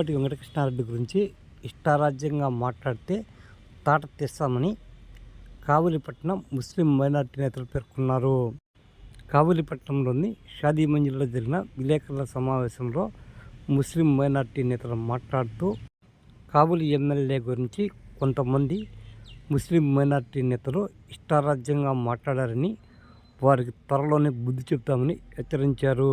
దగ్గుబాటి వెంకటకృష్ణారెడ్డి గురించి ఇష్టారాజ్యంగా మాట్లాడితే తాట తీస్తామని కావలిపట్నం ముస్లిం మైనార్టీ నేతలు పేర్కొన్నారు. కావలిపట్నంలోని షాదీ మంజిల్లో జరిగిన విలేకరుల సమావేశంలో ముస్లిం మైనార్టీ నేతలు మాట్లాడుతూ కాబులి ఎమ్మెల్యే గురించి కొంతమంది ముస్లిం మైనార్టీ నేతలు ఇష్టారాజ్యంగా మాట్లాడారని వారికి త్వరలోనే బుద్ధి చెప్తామని హెచ్చరించారు.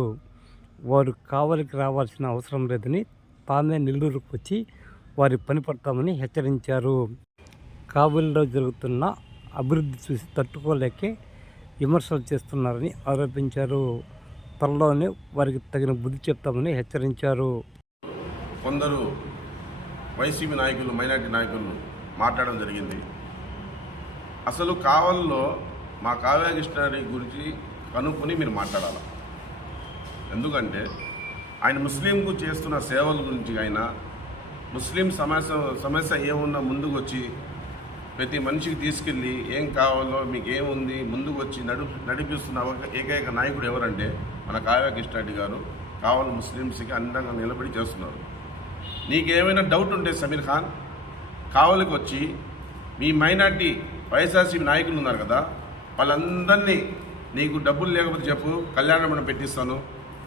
వారు కావలికి రావాల్సిన అవసరం లేదని తామే నెల్లూరుకు వచ్చి వారి పని పడతామని హెచ్చరించారు. కావలిలో జరుగుతున్న అభివృద్ధి చూసి తట్టుకోలేకే విమర్శలు చేస్తున్నారని ఆరోపించారు. త్వరలోనే వారికి తగిన బుద్ధి చెప్తామని హెచ్చరించారు. కొందరు వైసీపీ నాయకులు మైనార్టీ నాయకులు మాట్లాడడం జరిగింది. అసలు కావల్లో మా కావ్య గురించి కనుక్కొని మీరు మాట్లాడాలి? ఎందుకంటే ఆయన ముస్లింకు చేస్తున్న సేవల గురించి అయినా ముస్లిం సమస్య సమస్య ఏమున్నా ముందుకు వచ్చి ప్రతి మనిషికి తీసుకెళ్ళి ఏం కావాలో మీకు ఏముంది ముందుకు వచ్చి నడు నడిపిస్తున్న ఏకైక నాయకుడు ఎవరంటే మన కావ్య కృష్ణారెడ్డి గారు. కావాలి ముస్లిమ్స్కి అందంగా నిలబడి చేస్తున్నారు. నీకేమైనా డౌట్ ఉంటే సమీర్ ఖాన్ కావలికి వచ్చి మీ మైనార్టీ వైఎస్ఆర్సీపీ నాయకులు ఉన్నారు కదా వాళ్ళందరినీ నీకు డబ్బులు లేకపోతే చెప్పు కళ్యాణ మండపం పెట్టిస్తాను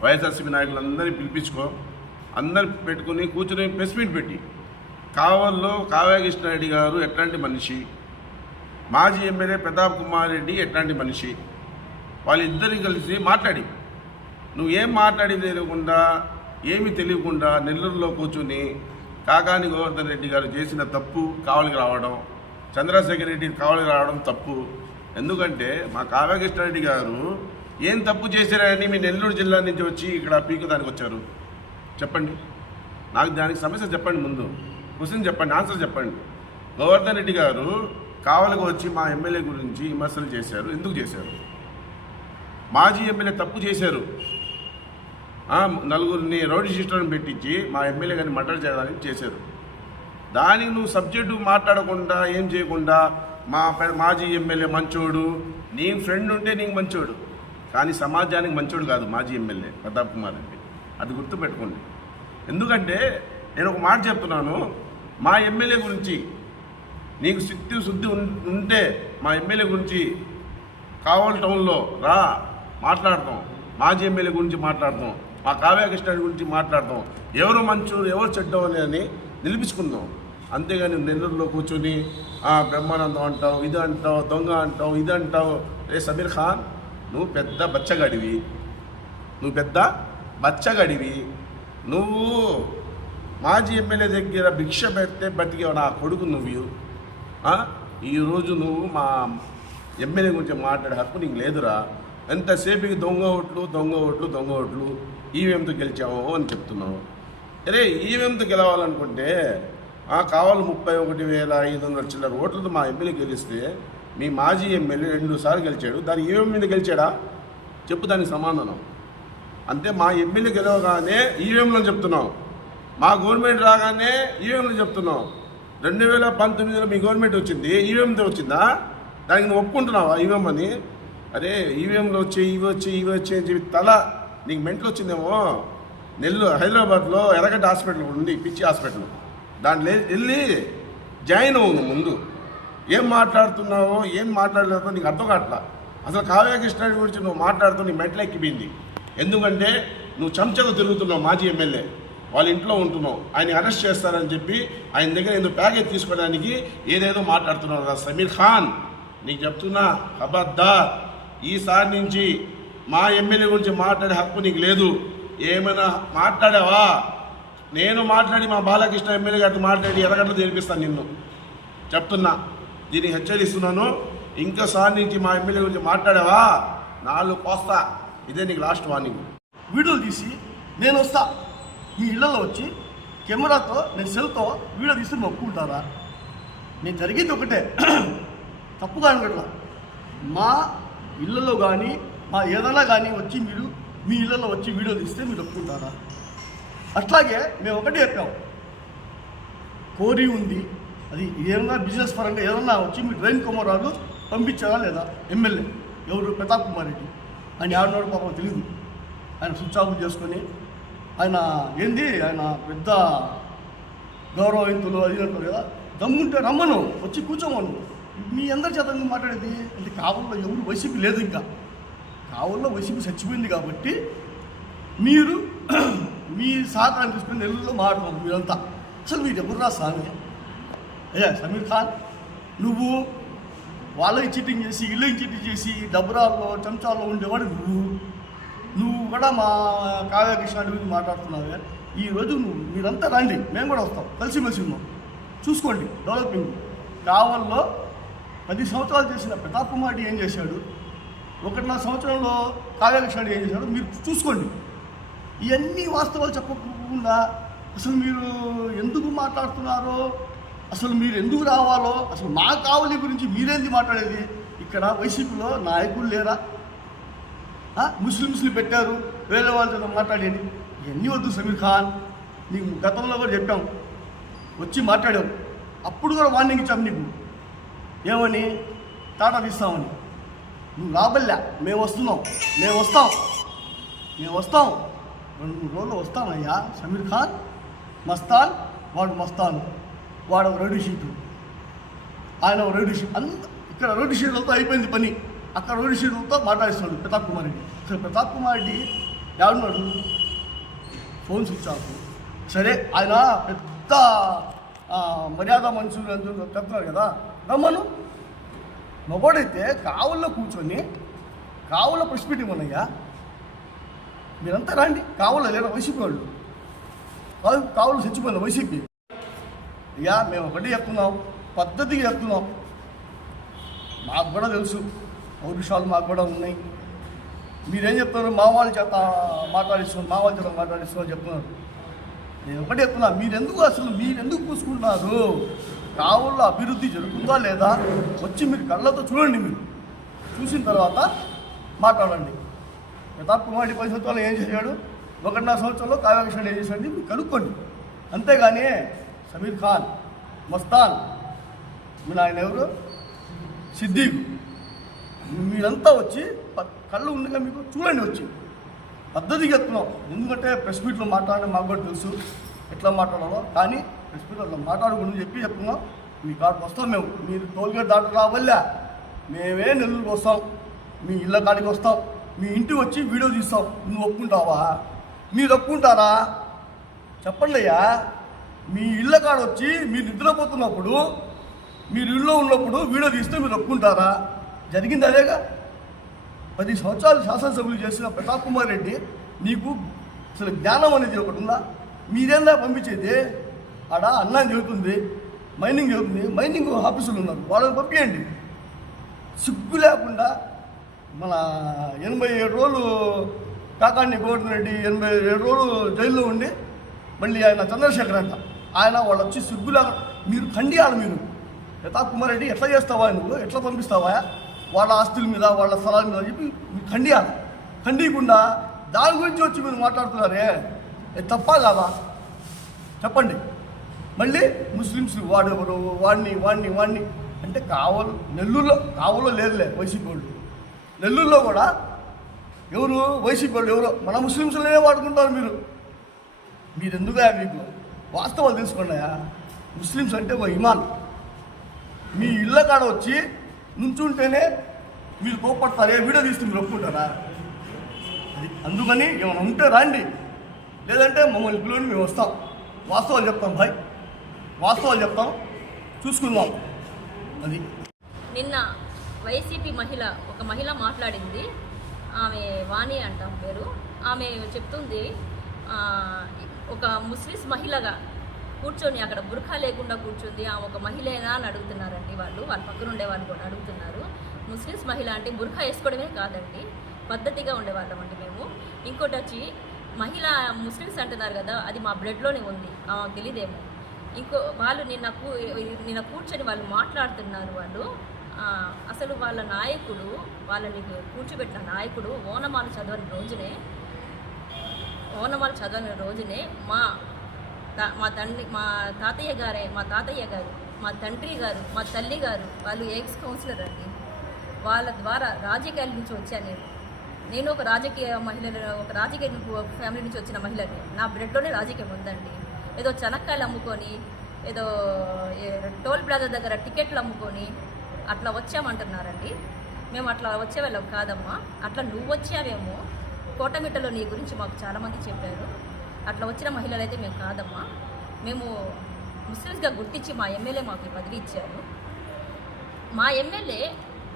వైఎస్ఆర్సీపీ నాయకులందరినీ పిలిపించుకో. అందరిని పెట్టుకుని కూర్చుని ప్రెస్ మీట్ పెట్టి. కావల్లో కావ్యకృష్ణారెడ్డి గారు ఎట్లాంటి మనిషి? మాజీ ఎమ్మెల్యే ప్రతాప్ కుమార్ రెడ్డి ఎట్లాంటి మనిషి? వాళ్ళిద్దరిని కలిసి మాట్లాడి. నువ్వు ఏం మాట్లాడి తెలియకుండా ఏమి తెలియకుండా నెల్లూరులో కూర్చుని కాకాని గోవర్ధన్ రెడ్డి గారు చేసిన తప్పు కావలికి రావడం చంద్రశేఖర్ రెడ్డి కావలికి రావడం తప్పు. ఎందుకంటే మా కావ్యకృష్ణారెడ్డి గారు ఏం తప్పు చేశారని మీ నెల్లూరు జిల్లా నుంచి వచ్చి ఇక్కడ పీకు దానికి వచ్చారు చెప్పండి. నాకు దానికి సమస్య చెప్పండి ముందు. క్వశ్చన్ చెప్పండి ఆన్సర్ చెప్పండి. గోవర్ధన్ రెడ్డి గారు కావలకు వచ్చి మా ఎమ్మెల్యే గురించి విమర్శలు చేశారు. ఎందుకు చేశారు? మాజీ ఎమ్మెల్యే తప్పు చేశారు. నలుగురిని రౌడీ సిస్టర్ని పెట్టించి మా ఎమ్మెల్యే గారిని మర్డర్ చేయడానికి చేశారు. దానికి నువ్వు సబ్జెక్టు మాట్లాడకుండా ఏం చేయకుండా మా మాజీ ఎమ్మెల్యే మంచోడు. నీ ఫ్రెండ్ ఉంటే నీకు మంచోడు. కానీ సమాజానికి మంచోడు కాదు మాజీ ఎమ్మెల్యే ప్రతాప్ కుమార్ రెడ్డి. అది గుర్తుపెట్టుకోండి. ఎందుకంటే నేను ఒక మాట చెప్తున్నాను మా ఎమ్మెల్యే గురించి నీకు శుద్ధి శుద్ధి ఉం- ఉంటే మా ఎమ్మెల్యే గురించి కావల్ టౌన్లో రా మాట్లాడతాం. మాజీ ఎమ్మెల్యే గురించి మాట్లాడతాం. మా కావ్య కృష్ణ గురించి మాట్లాడతాం. ఎవరు మంచు ఎవరు చెడ్డం అని నిలిపించుకుందాం. అంతేగాని నెల్లూరులో కూర్చొని బ్రహ్మానందం అంటావు ఇది అంటావు దొంగ అంటావు ఇది అంటావు. రే సమీర్ ఖాన్ నువ్వు పెద్ద బచ్చగడివి. నువ్వు పెద్ద బచ్చగడివి. నువ్వు మాజీ ఎమ్మెల్యే దగ్గర భిక్ష పెడితే బతికేవు నా కొడుకు నువ్వు. ఈరోజు నువ్వు మా ఎమ్మెల్యే గురించి మాట్లాడే హక్కు నీకు లేదురా. ఎంతసేపుకి దొంగ ఓట్లు దొంగ ఓట్లు దొంగ ఓట్లు ఈవీఎంతో గెలిచావో అని చెప్తున్నావు. అరే ఈవీఎంతో గెలవాలనుకుంటే కావాలి ముప్పై ఒకటి వేల ఐదు వందల చిల్లర ఓట్లతో మా ఎమ్మెల్యే గెలిస్తే మీ మాజీ ఎమ్మెల్యే రెండు సార్లు గెలిచాడు. దాని ఈవీఎం మీద గెలిచాడా? చెప్పు దానికి సమాధానం. అంతే మా ఎమ్మెల్యే గెలవగానే ఈవీఎంలో చెప్తున్నాం మా గవర్నమెంట్ రాగానే ఈవీఎంలో చెప్తున్నాం రెండు వేల పంతొమ్మిదిలో మీ గవర్నమెంట్ వచ్చింది ఈవీఎంతో వచ్చిందా? దానికి నువ్వు ఒప్పుకుంటున్నావా ఈవీఎం అని? అరే ఈవీఎంలో వచ్చి ఇవి వచ్చి ఇవి వచ్చి అని చెప్పి తల నీకు మెంటలు వచ్చిందేమో? నెల్లూరు హైదరాబాద్లో ఎర్రగడ్డ హాస్పిటల్ ఉంది పిచ్చి హాస్పిటల్. దాంట్లో వెళ్ళి జాయిన్ అవును ముందు. ఏం మాట్లాడుతున్నావో ఏం మాట్లాడలేదో నీకు అర్థం కావట్లా? అసలు కావ్య కృష్ణ గురించి నువ్వు మాట్లాడుతూ నీ మెట్లు ఎక్కిపోయింది. ఎందుకంటే నువ్వు చెంచగా తిరుగుతున్నావు మాజీ ఎమ్మెల్యే. వాళ్ళ ఇంట్లో ఉంటున్నావు. ఆయన అరెస్ట్ చేస్తారని చెప్పి ఆయన దగ్గర ఎందుకు ప్యాకేజ్ తీసుకోవడానికి ఏదేదో మాట్లాడుతున్నావు కదా సమీర్ ఖాన్. నీకు చెప్తున్నా అబద్దార్ ఈసారి నుంచి మా ఎమ్మెల్యే గురించి మాట్లాడే హక్కు నీకు లేదు. ఏమైనా మాట్లాడావా? నేను మాట్లాడి మా బాలకృష్ణ ఎమ్మెల్యే గారితో మాట్లాడి ఎర్రగడ్డలు తెరిపిస్తాను నిన్ను. చెప్తున్నా. దీన్ని హెచ్చరిస్తున్నాను. ఇంకోసారి నుంచి మా ఎమ్మెల్యే గురించి మాట్లాడావా? నాలుగు పోస్తా. ఇదే నీకు లాస్ట్ వార్నింగ్ వీడియోలు తీసి నేను వస్తా. మీ ఇళ్ళలో వచ్చి కెమెరాతో నేను సెల్తో వీడియో తీసి ఒప్పుకుంటారా నేను జరిగింది ఒకటే. తప్పుగా అనుకోవట్లా మా ఇళ్ళలో కానీ మా ఏదైనా కానీ వచ్చి మీరు మీ ఇళ్ళలో వచ్చి వీడియో తీస్తే మీరు ఒప్పుకుంటారా? అట్లాగే మేము ఒకటే చెప్పాం. కోరి ఉంది అది ఏమన్నా బిజినెస్ పరంగా ఏదన్నా వచ్చి మీ డ్రైన్ రాజు పంపించారా లేదా? ఎమ్మెల్యే. ఎవరు? ప్రతాప్ కుమార్ రెడ్డి. ఆయన ఆడినాడు పాపం తెలియదు ఆయన స్విచ్ ఆఫ్ చేసుకొని ఆయన ఏంది? ఆయన పెద్ద గౌరవవంతులు అది అంటారు కదా. దమ్ముంటే రమ్మను వచ్చి కూర్చోమను. మీ అందరి చేత మాట్లాడేది? అంటే కావుల్లో ఎవరు వైసీపీ లేదు ఇంకా. కావుల్లో వైసీపీ చచ్చిపోయింది కాబట్టి మీరు మీ సహకారం తీసుకుని నెల్లూరులో మాట్లాడుతున్నారు మీరంతా. అసలు మీరు ఎవరురా స్వామి అయ్యా సమీర్ ఖాన్ నువ్వు వాళ్ళకి చీటింగ్ చేసి ఇళ్ళకి చీటింగ్ చేసి డబ్బురాల్లో చెంచాల్లో ఉండేవాడు నువ్వు. నువ్వు కూడా మా కావ్యకృష్ణ గురించి మాట్లాడుతున్నావే. ఈరోజు నువ్వు మీరంతా రండి మేము కూడా వస్తాం కలిసిమెలిసి ఉన్నాం. చూసుకోండి డెవలపింగ్. కావల్లో పది సంవత్సరాలు చేసిన ప్రతాప్ కుమార్ ఏం చేశాడు? ఒకటిన్నర సంవత్సరంలో కావ్యకృష్ణ ఏం చేశాడు? మీరు చూసుకోండి. ఇవన్నీ వాస్తవాలు చెప్పకుండా అసలు మీరు ఎందుకు మాట్లాడుతున్నారో అసలు మీరు ఎందుకు రావాలో అసలు మా కావలి గురించి మీరేంది మాట్లాడేది? ఇక్కడ వైసీపీలో నాయకులు లేరా? ముస్లిమ్స్ని పెట్టారు వేరే వాళ్ళతో మాట్లాడేది. ఇవన్నీ వద్దు సమీర్ ఖాన్. నీకు గతంలో కూడా చెప్పాం. వచ్చి మాట్లాడాం అప్పుడు కూడా వార్నింగ్ ఇచ్చాం నీకు. ఏమని? టాటా తీస్తామని. నువ్వు రాబల్లా. మేము వస్తున్నాం. మేము వస్తాం. మేము వస్తాం. రెండు మూడు రోజులు వస్తామయ్యా సమీర్ ఖాన్ మస్తాన్ వాడు మస్తాను. వాడు ఒక షీటు. ఆయన ఒక షీట్ అంత ఇక్కడ రెండు షీట్లతో అయిపోయింది పని. అక్కడ రెడీ షీట్లతో మాట్లాడిస్తున్నాడు ప్రతాప్ కుమార్ రెడ్డి. ప్రతాప్ కుమార్ రెడ్డి ఎవరున్నాడు ఫోన్ స్విచ్ ఆఫ్. సరే ఆయన పెద్ద మర్యాద మనుషులు అని చెప్తున్నారు కదా. రమ్మను. మగోడైతే కావుల్లో కూర్చొని కావుల ప్రెస్ మీటింగ్ ఉన్నాయా మీరంతా రండి. కావుల లేరా వైసీపీ వాళ్ళు. కావు కావులు చచ్చిపోయిన వైసీపీ. యా మేము ఒకటి చెప్తున్నాం. పద్ధతిగా చెప్తున్నాం. మాకు కూడా తెలుసు. పౌరుషాలు మాకు కూడా ఉన్నాయి. మీరేం చెప్తున్నారు? మా వాళ్ళ చేత మాట్లాడిస్తున్నారు మా వాళ్ళ చేత మాట్లాడిస్తున్నారు చెప్తున్నారు. నేను ఒకటి చెప్తున్నా మీరెందుకు అసలు మీరెందుకు పూసుకుంటున్నారు కావుల్లో అభివృద్ధి జరుగుతుందా లేదా? వచ్చి మీరు కళ్ళతో చూడండి మీరు. చూసిన తర్వాత మాట్లాడండి. ప్రతాప్ కుమార్ పది సంవత్సరాలు ఏం చేశాడు? ఒకటిన్నర సంవత్సరంలో కావ్యాకృష్ణ ఏం చేశాడు. మీరు కనుక్కోండి. అంతేగాని సమీర్ ఖాన్ మస్తాన్ మీ ఆయన ఎవరు? సిద్దిక్. మీరంతా వచ్చి ప- కళ్ళు ఉండగా మీకు చూడండి వచ్చి. పద్ధతిగా ఎత్తున్నాం ఎందుకంటే ప్రెస్ మీట్లో మాట్లాడడం మాకు కూడా తెలుసు ఎట్లా మాట్లాడాలో కానీ ప్రెస్ మీట్లో అట్లా చెప్పి చెప్తున్నాం. మీ కాడికి వస్తాం మేము. మీరు టోల్గేట్ దాటి రావల్లా మేమే నెల్లూరుకు వస్తాం. మీ ఇళ్ళ కాడికి వస్తాం. మీ ఇంటికి వచ్చి వీడియో తీస్తాం. నువ్వు ఒప్పుకుంటావా? మీరు ఒప్పుకుంటారా? చెప్పండి అయ్యా. మీ ఇళ్ళ కాడ వచ్చి మీరు నిద్రపోతున్నప్పుడు మీరు ఇళ్ళలో ఉన్నప్పుడు వీడియో తీస్తే మీరు ఒప్పుకుంటారా? జరిగింది అదేగా? పది సంవత్సరాలు శాసనసభ్యులు చేసిన ప్రతాప్ కుమార్ రెడ్డి నీకు అసలు జ్ఞానం అనేది ఒకటి ఉందా? మీరేందా పంపించేది? ఆడ అన్నం జరుగుతుంది మైనింగ్ జరుగుతుంది మైనింగ్ ఆఫీసులు ఉన్నారు వాళ్ళని పంపించండి సిగ్గు లేకుండా మన ఎనభై ఏడు రోజులు కాకాణి గోవర్ధన్ రెడ్డి ఎనభై ఏడు రోజులు జైల్లో ఉండి మళ్ళీ ఆయన చంద్రశేఖర్ అంట. ఆయన వాళ్ళు వచ్చి సిగ్గులాగా మీరు ఖండియాలి మీరు. యథా కుమార్ రెడ్డి ఎట్లా చేస్తావా నువ్వు? ఎట్లా పంపిస్తావా? వాళ్ళ ఆస్తుల మీద వాళ్ళ స్థలాల మీద చెప్పి మీరు ఖండియాలి. ఖండియకుండా దాని గురించి వచ్చి మీరు మాట్లాడుతున్నారే? ఇది తప్పా కాదా? చెప్పండి. మళ్ళీ ముస్లిమ్స్ వాడెవరు? వాడిని వాడిని వాడిని. అంటే కావలు నెల్లూరులో కావలో లేదులే వైసీపీ వాళ్ళు. నెల్లూరులో కూడా ఎవరు? వైసీపీ వాళ్ళు ఎవరో? మన ముస్లింస్లోనే వాడుకుంటారు మీరు. మీరు మీకు వాస్తవాలు తెలుసుకున్నాయా? ముస్లిమ్స్ అంటే ఒక ఇమాన్ మీ ఇళ్ళ కాడ వచ్చి నుంచుంటేనే మీరు కోపడతారే వీడియో తీస్తే మీరు ఒప్పుకుంటారా? అది అందుకని ఏమైనా ఉంటే రండి. లేదంటే మమ్మల్ని పిలువని మేము వస్తాం. వాస్తవాలు చెప్తాం భాయ్. వాస్తవాలు చెప్తాం. చూసుకుందాం. అది. నిన్న వైసీపీ మహిళ ఒక మహిళ మాట్లాడింది. ఆమె వాణి అంటాం పేరు. ఆమె చెప్తుంది ఒక ముస్లిమ్స్ మహిళగా కూర్చొని అక్కడ బుర్ఖా లేకుండా కూర్చుంది. ఆమె ఒక మహిళేనా అని అడుగుతున్నారండి వాళ్ళు. వాళ్ళ పక్కన ఉండే వాళ్ళు కూడా అడుగుతున్నారు. ముస్లిమ్స్ మహిళ అంటే బుర్ఖా వేసుకోవడమే కాదండి. పద్ధతిగా ఉండేవాళ్ళం అండి మేము. ఇంకోటి వచ్చి మహిళ ముస్లిమ్స్ అంటున్నారు కదా అది మా బ్లడ్లోనే ఉంది. ఆమెకు తెలియదేమో ఇంకో వాళ్ళు నిన్న కూ నిన్న కూర్చొని వాళ్ళు మాట్లాడుతున్నారు వాళ్ళు. అసలు వాళ్ళ నాయకుడు వాళ్ళని కూర్చోబెట్టిన నాయకుడు ఓనమాలు చదవని రోజునే ఓనమాలు చదవని రోజునే మా మా తండ్రి మా తాతయ్య గారే మా తాతయ్య గారు మా తండ్రి గారు మా తల్లి గారు వాళ్ళు ఎక్స్ కౌన్సిలర్ అండి. వాళ్ళ ద్వారా రాజకీయాల నుంచి వచ్చాను నేను. నేను ఒక రాజకీయ మహిళ ఒక రాజకీయ ఫ్యామిలీ నుంచి వచ్చిన మహిళని. నా బ్లడ్లోనే రాజకీయం ఉందండి. ఏదో చెనక్కాయలు అమ్ముకొని ఏదో టోల్ ప్లాజా దగ్గర టికెట్లు అమ్ముకొని అట్లా వచ్చామంటున్నారండి. మేము అట్లా వచ్చే వాళ్ళం కాదమ్మా. అట్లా నువ్వు వచ్చావేమో కోటమిట్టలో నీ గురించి మాకు చాలామంది చెప్పారు. అట్లా వచ్చిన మహిళలు అయితే మేము కాదమ్మా. మేము ముస్లిమ్స్గా గుర్తించి మా ఎమ్మెల్యే మాకు పదవి ఇచ్చారు. మా ఎమ్మెల్యే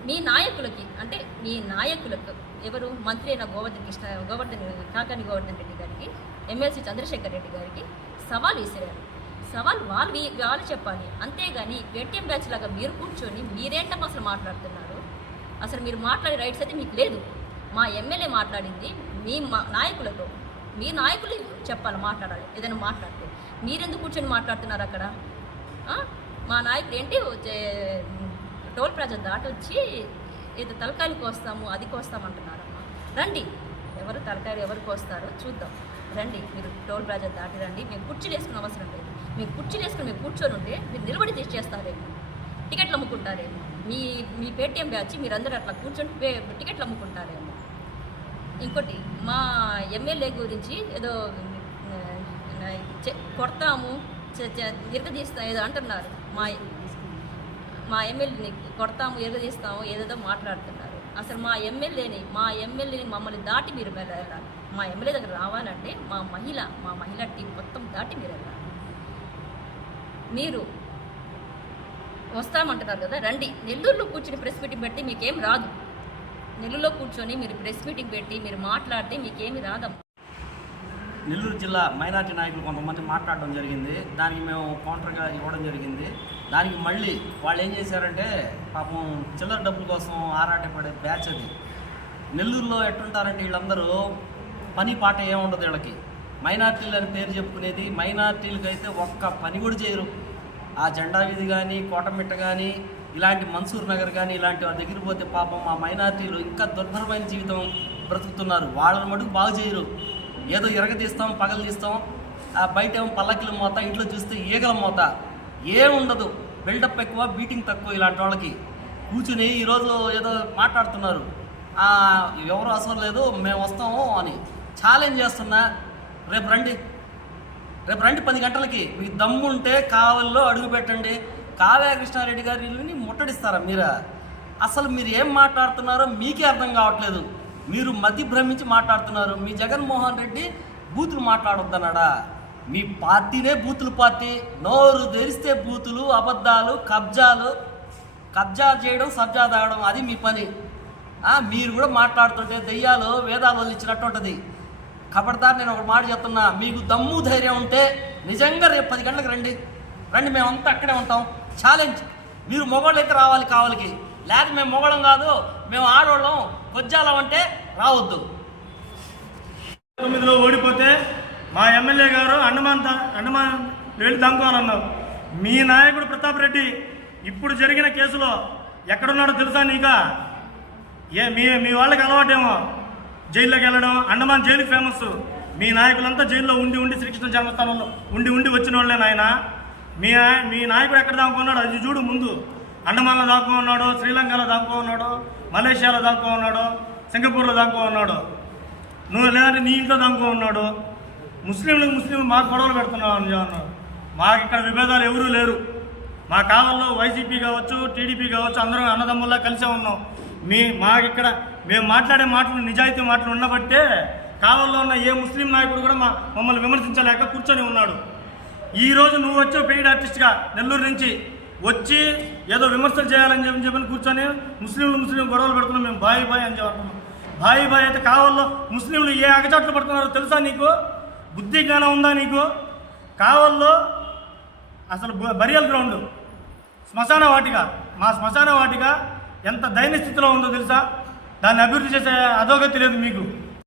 మీ నాయకులకి అంటే మీ నాయకులకు ఎవరు? మంత్రి అయిన గోవర్ధన్ కృష్ణ గోవర్ధన్ కాకాని గోవర్ధన్ రెడ్డి గారికి ఎమ్మెల్సీ చంద్రశేఖర్ రెడ్డి గారికి సవాల్ విసిరారు సవాల్ వాళ్ళు వాళ్ళు చెప్పాలి. అంతేగాని ఏటీఎం బ్యాచ్ లాగా మీరు కూర్చొని మీరేంటమ్మా అసలు మాట్లాడుతున్నారు? అసలు మీరు మాట్లాడే రైట్స్ అయితే మీకు లేదు. మా ఎమ్మెల్యే మాట్లాడింది మీ మా నాయకులతో మీ నాయకులు చెప్పాలి మాట్లాడాలి ఏదైనా మాట్లాడితే. మీరెందుకు కూర్చొని మాట్లాడుతున్నారు అక్కడ? మా నాయకులు ఏంటి? వచ్చే- టోల్ ప్లాజా దాటొచ్చి వచ్చి ఏదో తలకాయలు కోస్తాము అది కోస్తామంటున్నారమ్మా రండి. ఎవరు తలకాయలు ఎవరు కోస్తారో చూద్దాం. రండి మీరు టోల్ ప్లాజా దాటి రండి. మేము కుర్చీలు వేసుకునే అవసరం లేదు. మేము కుర్చీలు వేసుకుని మేము కూర్చొని ఉంటే మీరు నిలబడి తీర్చేస్తారేమో టికెట్లు అమ్ముకుంటారేమో. మీ మీ పేటీఎం బ్యాచ్ మీరందరూ అట్లా కూర్చొని టికెట్లు అమ్ముకుంటారేమో. ఇంకోటి మా ఎమ్మెల్యే గురించి ఏదో చె- కొడతాము చె- ఇరగదీస్తా ఏదో అంటున్నారు. మా మా ఎమ్మెల్యేని కొడతాము ఎరగదీస్తాము ఏదేదో మాట్లాడుతున్నారు. అసలు మా ఎమ్మెల్యేని మా ఎమ్మెల్యేని మమ్మల్ని దాటి మీరు వెళ్ళాలి? మా ఎమ్మెల్యే దగ్గర రావాలంటే మా మహిళ మా మహిళా టీం మొత్తం దాటి మీరు వెళ్ళాలి? మీరు వస్తామంటున్నారు కదా రండి. నెల్లూరులో కూర్చుని ప్రెస్ మీటింగ్ పెట్టి మీకేం రాదు. నెల్లూరులో కూర్చొని మీరు ప్రెస్ మీటింగ్ పెట్టి మీరు మాట్లాడితే మీకేమి రాదమ్మా. నెల్లూరు జిల్లా మైనార్టీ నాయకులు కొంతమంది మాట్లాడడం జరిగింది. దానికి మేము కౌంటర్గా ఇవ్వడం జరిగింది. దానికి మళ్ళీ వాళ్ళు ఏం చేశారంటే పాపం చిల్లర డబ్బుల కోసం ఆరాటపడే బ్యాచ్ అది. నెల్లూరులో ఎట్టుంటారంటే వీళ్ళందరూ పని పాట ఏముండదు వీళ్ళకి. మైనార్టీలు అని పేరు చెప్పుకునేది మైనార్టీలకు అయితే ఒక్క పని కూడా చేయరు. ఆ జెండా విధి కానీ కోటమిట్ట కానీ ఇలాంటి మన్సూర్ నగర్ కానీ ఇలాంటి వాళ్ళ దగ్గర పోతే పాపం మా మైనార్టీలు ఇంకా దుర్భరమైన జీవితం బ్రతుకుతున్నారు. వాళ్ళని మటుకు బాగు చేయరు. ఏదో ఇరగదీస్తాం పగలు తీస్తాం ఆ బయట ఏమో పల్లకిల మోత ఇంట్లో చూస్తే ఈగల మోత. ఏముండదు బిల్డప్ ఎక్కువ బీటింగ్ తక్కువ ఇలాంటి వాళ్ళకి. కూర్చుని ఈరోజు ఏదో మాట్లాడుతున్నారు. ఎవరు అవసరం లేదు మేము వస్తాము అని. ఛాలెంజ్ చేస్తున్నా. రేపు రండి. రేపు రండి పది గంటలకి. మీకు దమ్ముంటే కావల్లో అడుగు పెట్టండి. కావ్య కృష్ణారెడ్డి ముట్టడిస్తారా మీరా? అసలు మీరు ఏం మాట్లాడుతున్నారో మీకే అర్థం కావట్లేదు. మీరు మతి భ్రమించి మాట్లాడుతున్నారు. మీ జగన్మోహన్ రెడ్డి బూతులు మాట్లాడొద్దన్నాడా? మీ పార్టీనే బూతులు పార్టీ. నోరు తెరిస్తే బూతులు అబద్ధాలు కబ్జాలు. కబ్జా చేయడం సబ్జా తాగడం అది మీ పని. మీరు కూడా మాట్లాడుతుంటే దెయ్యాలు వేదాలు ఇచ్చినట్టు ఉంటుంది. ఖబర్దార్ నేను ఒక మాట చెప్తున్నా. మీకు దమ్ము ధైర్యం ఉంటే నిజంగా రేపు పది గంటలకు రండి. రండి మేమంతా అక్కడే ఉంటాం. ఛాలెంజ్. మీరు మొగోళ్ళు అయితే రావాలి కావలికి. లేక మేము మొగడం కాదు మేము ఆడవాళ్ళం కొజ్జాలం అంటే రావద్దు. తొమ్మిదిలో ఓడిపోతే మా ఎమ్మెల్యే గారు అండమాన్ అండమాన్ వెళ్ళి దంకోవాలన్నారు మీ నాయకుడు ప్రతాప్ రెడ్డి ఇప్పుడు జరిగిన కేసులో ఎక్కడున్నాడో తెలుసా నీక? ఏ మీ మీ వాళ్ళకి అలవాటేమో? జైల్లోకి వెళ్ళడం అండమాన్ జైలు ఫేమస్ మీ నాయకులంతా జైల్లో ఉండి ఉండి శ్రీకృష్ణ జన్మస్థానంలో ఉండి ఉండి వచ్చిన వాళ్ళే నాయన. మీ నాయ- మీ నాయకుడు ఎక్కడ దాక్కున్నాడు? అది చూడు ముందు. అండమాన్లో దాక్కో ఉన్నాడు శ్రీలంకలో దాక్కో ఉన్నాడు మలేషియాలో దాక్కో ఉన్నాడు సింగపూర్లో దాక్కో ఉన్నాడు నువ్వు లేదంటే నీ ఇంట్లో దాక్కో ఉన్నాడు ముస్లింలకు ముస్లింలు మాకు గొడవలు పెడుతున్నావు అని అన్నాడు మాకు ఇక్కడ విభేదాలు ఎవరూ లేరు. మా కాలంలో వైసీపీ కావచ్చు టీడీపీ కావచ్చు అందరం అన్నదమ్ముల్లా కలిసే ఉన్నాం. మీ మాకు ఇక్కడ మేము మాట్లాడే మాటలు నిజాయితీ మాటలు ఉన్నబట్టే కావల్లో ఉన్న ఏ ముస్లిం నాయకుడు కూడా మా మమ్మల్ని విమర్శించలేక కూర్చొని ఉన్నాడు. ఈ రోజు నువ్వు వచ్చావు పెయిడ్ ఆర్టిస్ట్గా నెల్లూరు నుంచి వచ్చి ఏదో విమర్శలు చేయాలని చెప్పి చెప్పని కూర్చొని ముస్లింలు ముస్లిం గొడవలు పెడుతున్నాం మేము బాయి బాయ్ అని చెప్పి బాయి బాయ్ అయితే కావాలో ముస్లింలు ఏ అగచాట్లు పడుతున్నారో తెలుసా నీకు? బుద్ధి జ్ఞానం ఉందా నీకు? కావల్లో అసలు బరియల్ గ్రౌండ్ శ్మశాన వాటిక. మా శ్మశాన వాటిక ఎంత దైన్య స్థితిలో ఉందో తెలుసా? దాన్ని అభివృద్ధి చేసే అధోగతి లేదు మీకు.